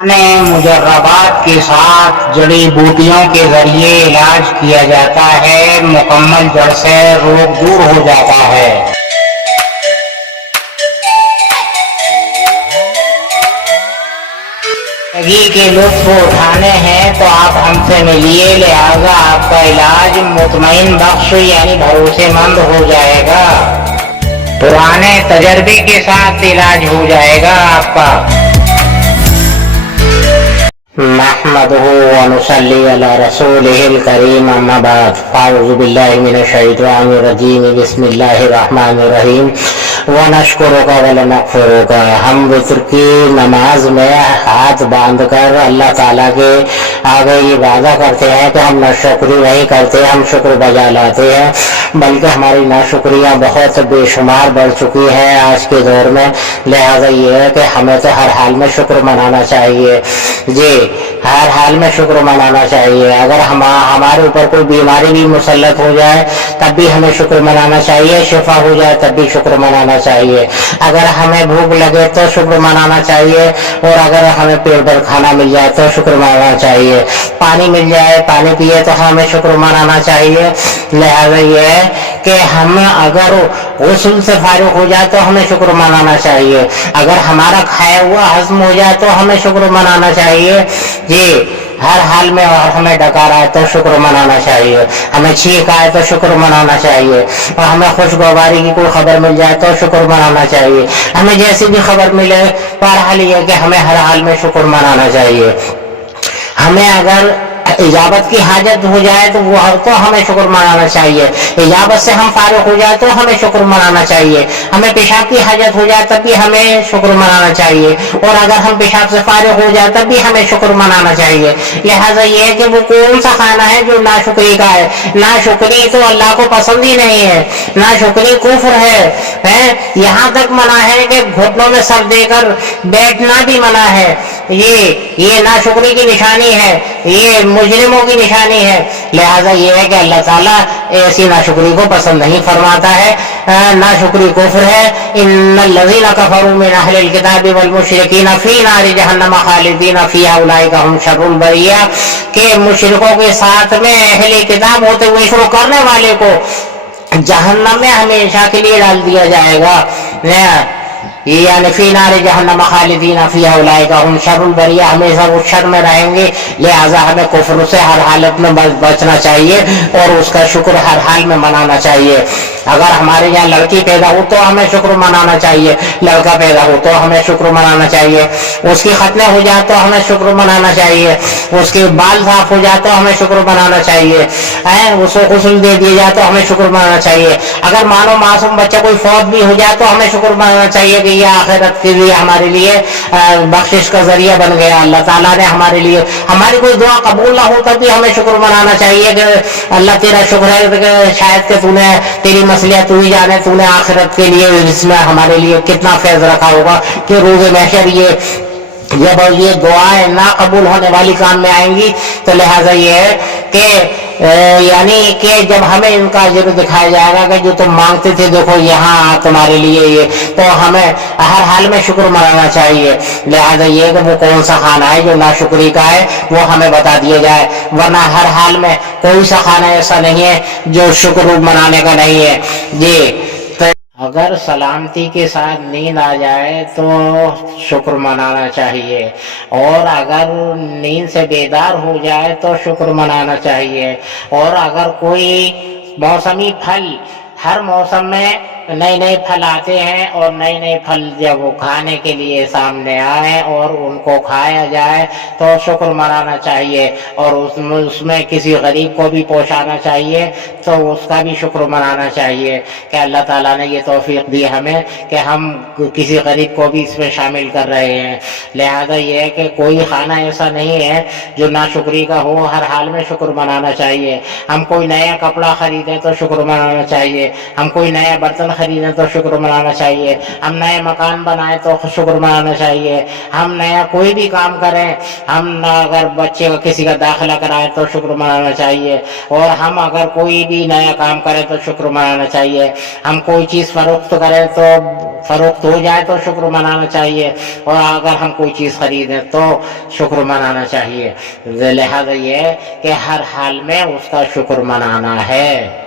में मुजर्रबात के साथ जड़ी बूटियों के जरिए इलाज किया जाता है, मुकम्मल जड़ से रोग दूर हो जाता है। जिंदगी के लुत्फ उठाने हैं तो आप हमसे मिलिए, लिहाजा आपका इलाज मुतमईन बख्श यानी भरोसेमंद हो जाएगा। पुराने तजर्बे के साथ इलाज हो जाएगा आपका। नहमदुहु व नुसल्ली अला रसूलिहिल करीम, अम्मा बाद, अऊज़ु बिल्लाहि मिनश शैतानिर रजीम, बिस्मिल्लाहिर रहमानिर रहीम, व नशकुरुका व नकफुरुका। हम वितर की नमाज में हाथ बांधकर अल्लाह ताला के आगे ये वादा करते हैं कि हम नाशुक्री नहीं करते, हम शुक्र बजा लाते हैं, बल्कि हमारी नाशुक्रियाँ बहुत बेशुमार बढ़ चुकी है आज के दौर में। लिहाजा ये है कि हमें तो हर हाल में शुक्र मनाना चाहिए जी, हर हाल में शुक्र मनाना चाहिए। अगर हमारे ऊपर कोई बीमारी भी मुसल्लत हो जाए तब भी हमें शुक्र मनाना चाहिए, शिफा हो जाए तब भी शुक्र मनाना चाहिए। अगर हमें भूख लगे तो शुक्र मनाना चाहिए, और अगर हमें पेट भर खाना मिल जाए तो शुक्र मनाना चाहिए। पानी मिल जाए, पानी पिए तो हमें शुक्र मनाना चाहिए। लिहाजा ये है कि हम अगर गुस्ल से फारिग हो जाए तो हमें शुक्र मनाना चाहिए। अगर हमारा खाया हुआ हजम हो जाए तो हमें शुक्र मनाना चाहिए जी, हर हाल में। और हमें डकार आए तो शुक्र मनाना चाहिए, हमें छींक आए तो शुक्र मनाना चाहिए, और हमें खुशगवारी की कोई खबर मिल जाए तो शुक्र मनाना चाहिए। हमें जैसी भी खबर मिले, बहरहाल ये कि हमें हर हाल में शुक्र मनाना चाहिए। हमें अगर इजाबत की हाजत हो जाए तो वो तो हमें शुक्र मनाना चाहिए। इजाबत से हम फारिग हो जाए तो हमें शुक्र मनाना चाहिए। हमें पेशाब की हाजत हो जाए तब भी हमें शुक्र मनाना चाहिए, और अगर हम पेशाब से फारिग हो जाए तब भी हमें शुक्र मनाना चाहिए। लिहाजा ये है कि वो कौन सा खाना है जो नाशुक्री का है। नाशुक्री तो अल्लाह को पसंद ही नहीं है, नाशुक्री कुफ्र है। यहाँ तक मना है कि घुटनों में सर देकर बैठना भी मना है। ये नाशुक्री की निशानी है, ये मुजरिमों की निशानी है। लिहाजा ये है कि अल्लाह ताला ऐसी नाशुक्री को पसंद नहीं फरमाता है। नाशुक्री कुफ्र है। इन्नल लज़ीना कफ़रू मिन अहलिल किताबि वल मुशरिकीना फी नारि जहन्नम खालिदीना फ़ीहा उलाइका हुम शर्रुल बरिया, के मुशरिकों के साथ में अहले किताब होते हुए शुरू करने वाले को जहन्नम में हमेशा के लिए डाल दिया जाएगा। यानी फी नारे जहन्नम खालिदीना फ़ीहा उलाइका हुम शर्रुल बरिया, हमेशा वो शर में रहेंगे। लिहाजा हमें कुफ्र से हर हालत में बचना चाहिए और उसका शुक्र हर हाल में मनाना चाहिए। अगर हमारे यहाँ लड़की पैदा हो तो हमें शुक्र मनाना चाहिए, लड़का पैदा हो तो हमें शुक्र मनाना चाहिए, उसकी खतने हो जाए तो हमें शुक्र मनाना चाहिए, उसके बाल साफ हो जाए तो हमें शुक्र मनाना चाहिए, उसको गुस्ल दे दिया जाए तो हमें शुक्र मनाना चाहिए। अगर मानो मासूम बच्चा कोई फौत भी हो जाए तो हमें शुक्र मनाना चाहिए कि यह आखिरत के लिए हमारे लिए बख्शिश का जरिया बन गया। अल्लाह ताला ने हमारे लिए, हमारी कोई दुआ कबूल ना हो तब भी हमें शुक्र मनाना चाहिए कि अल्लाह तेरा शुक्र है कि शायद कि तूने, तेरी मसलिया तू ही जाने, तूने आखिरत के लिए इसमें हमारे लिए कितना फैज रखा होगा कि रोज़े महशर जब ये दुआएं ना कबूल होने वाली काम में आएंगी। तो लिहाजा ये है कि यानी कि जब हमें इनका अजर दिखाया जाएगा कि जो तुम मांगते थे देखो यहाँ तुम्हारे लिए ये, तो हमें हर हाल में शुक्र मनाना चाहिए। लिहाजा ये कि वो कौन सा खाना है जो नाशुक्री का है वो हमें बता दिया जाए, वरना हर हाल में कोई सा खाना ऐसा नहीं है जो शुक्र मनाने का नहीं है जी। अगर सलामती के साथ नींद आ जाए तो शुक्र मनाना चाहिए, और अगर नींद से बेदार हो जाए तो शुक्र मनाना चाहिए। और अगर कोई मौसमी फल, हर मौसम में नए नए फल आते हैं, और नए नए फल जब वो खाने के लिए सामने आए और उनको खाया जाए तो शुक्र मनाना चाहिए, और उसमें किसी गरीब को भी पहुंचाना चाहिए तो उसका भी शुक्र मनाना चाहिए कि अल्लाह ताला ने ये तौफीक दी हमें कि हम किसी गरीब को भी इसमें शामिल कर रहे हैं। लिहाजा ये है कि कोई खाना ऐसा नहीं है जो नाशुक्री का हो, हर हाल में शुक्र मनाना चाहिए। हम कोई नया कपड़ा खरीदें तो शुक्र मनाना चाहिए, हम कोई नया बर्तन खरीदें तो शुक्र मनाना चाहिए, हम नए मकान बनाए तो शुक्र मनाना चाहिए, हम नया कोई भी काम करें, हम अगर बच्चे का किसी का दाखिला कराएं तो शुक्र मनाना चाहिए, और हम अगर कोई भी नया काम करें तो शुक्र मनाना चाहिए, हम कोई चीज़ फरोख्त करें तो फरोख्त हो जाए तो शुक्र मनाना चाहिए, और अगर हम कोई चीज़ खरीदें तो शुक्र मनाना चाहिए। लिहाजा ये कि हर हाल में उसका शुक्र मनाना है।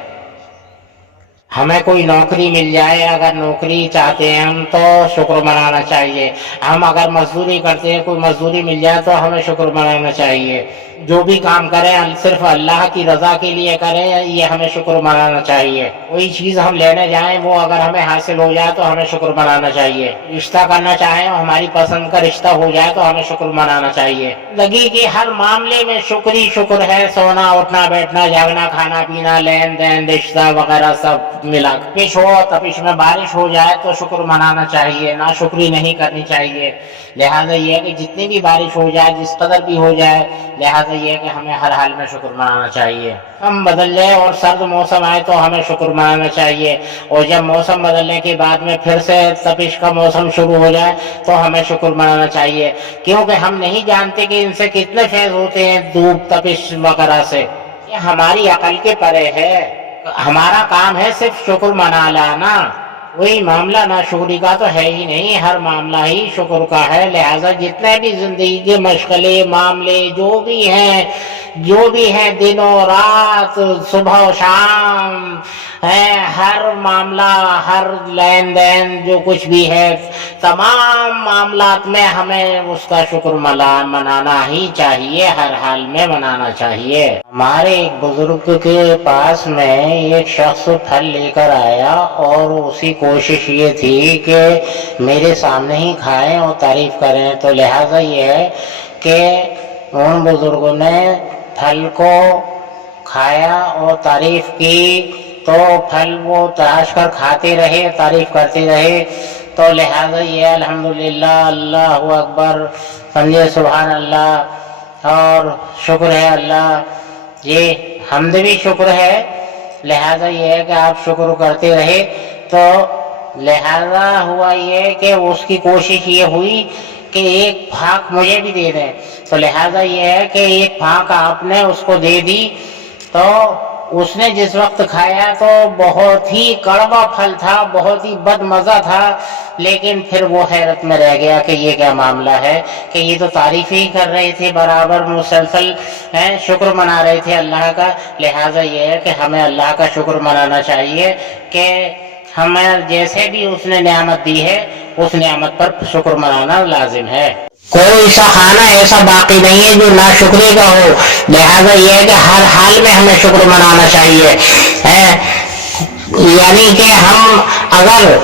हमें कोई नौकरी मिल जाए, अगर नौकरी चाहते हैं हम तो शुक्र मनाना चाहिए, हम अगर मजदूरी करते हैं कोई मजदूरी मिल जाए तो हमें शुक्र मनाना चाहिए, जो भी काम करें सिर्फ अल्लाह की रजा के लिए करें, ये हमें शुक्र मनाना चाहिए। कोई चीज़ हम लेने जाएं वो अगर हमें हासिल हो जाए तो हमें शुक्र मनाना चाहिए, रिश्ता करना चाहें हमारी पसंद का रिश्ता हो जाए तो हमें शुक्र मनाना चाहिए। लगी कि हर मामले में शुक्र ही शुक्र है, सोना उठना बैठना जागना खाना पीना लेन देन रिश्ता वगैरह सब मिला। तपिश हो, तपिश में बारिश हो जाए तो शुक्र मनाना चाहिए, ना शुक्री नहीं करनी चाहिए। लिहाजा ये है कि जितनी भी बारिश हो जाए जिस कदर भी हो जाए, लिहाजा ये है कि हमें हर हाल में शुक्र मनाना चाहिए। हम बदल जाए और सर्द मौसम आए तो हमें शुक्र मनाना चाहिए, और जब मौसम बदलने के बाद में फिर से तपिश का मौसम शुरू हो जाए तो हमें शुक्र मनाना चाहिए, क्योंकि हम नहीं जानते कि इनसे कितने फैज होते हैं धूप तपिश वगैरह से। ये हमारी अकल के परे है, हमारा काम है सिर्फ शुक्र मना लाना, कोई मामला ना शुक्री का तो है ही नहीं, हर मामला ही शुक्र का है। लिहाजा जितने भी जिंदगी के मशगले मामले जो भी हैं दिनों रात सुबह शाम है, हर मामला हर लेन देन जो कुछ भी है, तमाम मामलात में हमें उसका शुक्र मनाना ही चाहिए, हर हाल में मनाना चाहिए। हमारे एक बुजुर्ग के पास में एक शख्स फल लेकर आया और उसकी कोशिश ये थी कि मेरे सामने ही खाएं और तारीफ करें, तो लिहाजा ये है कि उन बुजुर्गों ने फल को खाया और तारीफ की, तो फल वो तराश कर खाते रहे तारीफ करते रहे, तो लिहाजा ये अल्हम्दुलिल्लाह अल्लाहु अकबर समझे सुभान अल्लाह और शुक्र है अल्लाह, ये हमद भी शुक्र है। लिहाजा ये है कि आप शुक्र करते रहे, तो लिहाजा हुआ ये कि उसकी कोशिश ये हुई कि एक फाक मुझे भी दे दें, तो लिहाजा ये है कि एक फाक आपने उसको दे दी, तो उसने जिस वक्त खाया तो बहुत ही कड़वा फल था, बहुत ही बदमज़ा था, लेकिन फिर वो हैरत में रह गया कि ये क्या मामला है, कि ये तो तारीफ ही कर रहे थे बराबर मुसलसल हैं, शुक्र मना रहे थे अल्लाह का। लिहाजा ये है कि हमें अल्लाह का शुक्र मनाना चाहिए कि हमें जैसे भी उसने नेमत दी है उस नेमत पर शुक्र मनाना लाजिम है। कोई सा खाना ऐसा बाकी नहीं है जो नाशुक्री का हो, लिहाजा यह है कि हर हाल में हमें शुक्र मनाना चाहिए है। यानी कि हम अगर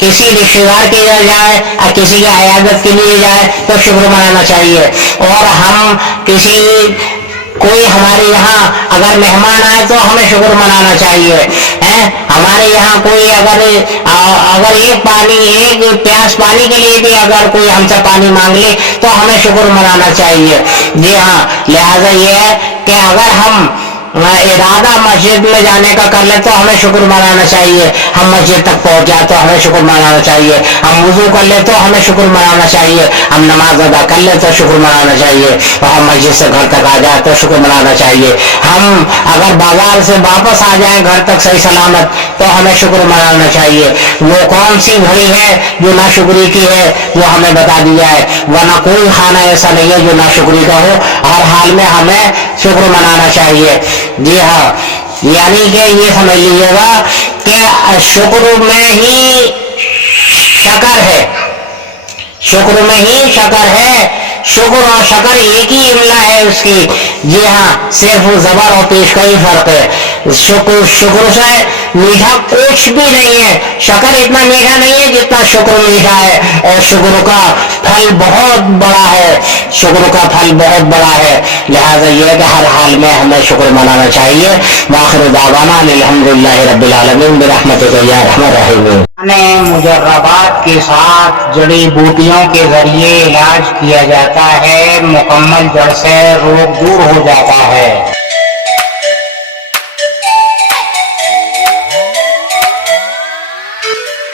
किसी रिश्तेदार के लिए जाए या किसी की इयादत के लिए जाए तो शुक्र मनाना चाहिए, और हम कोई हमारे यहाँ अगर मेहमान आए तो हमें शुक्र मनाना चाहिए है। हमारे यहाँ कोई अगर एक प्यास पानी के लिए भी अगर कोई हमसे पानी मांग ले तो हमें शुक्र मनाना चाहिए। जी हाँ, लिहाजा ये है कि अगर हम इरादा मस्जिद में जाने का कर ले तो हमें शुक्र मनाना चाहिए, हम मस्जिद तक पहुंच जाए तो हमें शुक्र मनाना चाहिए, हम वुजू कर ले तो हमें शुक्र मनाना चाहिए, हम नमाज अदा कर ले तो शुक्र मनाना चाहिए, और हम मस्जिद से घर तक आ जाए तो शुक्र मनाना चाहिए, हम अगर बाजार से वापस आ जाए घर तक सही सलामत तो हमें शुक्र मनाना चाहिए। वो कौन सी घड़ी है जो नाशुक्री की है वो हमें बता दी जाए, वरना कोई खाना ऐसा नहीं है जो नाशुक्री का हो, हर हाल में हमें शुक्र मनाना चाहिए। जी हाँ, यानी कि ये समझ लीजिएगा कि शुक्र में ही शकर है, शुक्र में ही शकर है, शुक्र और शकर एक ही इमला है उसकी। जी हाँ, सिर्फ जबर और पेश का ही फर्क है। शुक्र से मीठा कुछ भी नहीं है, शकर इतना मीठा नहीं है जितना शुक्र मीठा है, और शुक्र का फल बहुत बड़ा है, शुक्र का फल बहुत बड़ा है। लिहाजा यह कि हर हाल में हमें शुक्र मनाना चाहिए। वाखिर दावाना अल्हम्दुलिल्लाहि रब्बिल आलमीन बिरहमतिका या अरहमर राहिमीन। मुजर्रबात के साथ जड़ी बूटियों के जरिए इलाज किया जाता है, मुकम्मल जड़ से रोग दूर हो जाता है।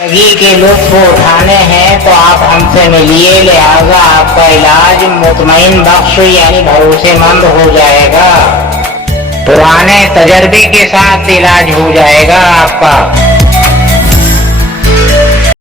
زندگی کے لطف اٹھانے ہیں تو آپ ہم سے ملیے، لہذا آپ کا علاج مطمئن بخش یعنی بھروسے مند ہو جائے گا، پرانے تجربے کے ساتھ علاج ہو جائے گا آپ کا۔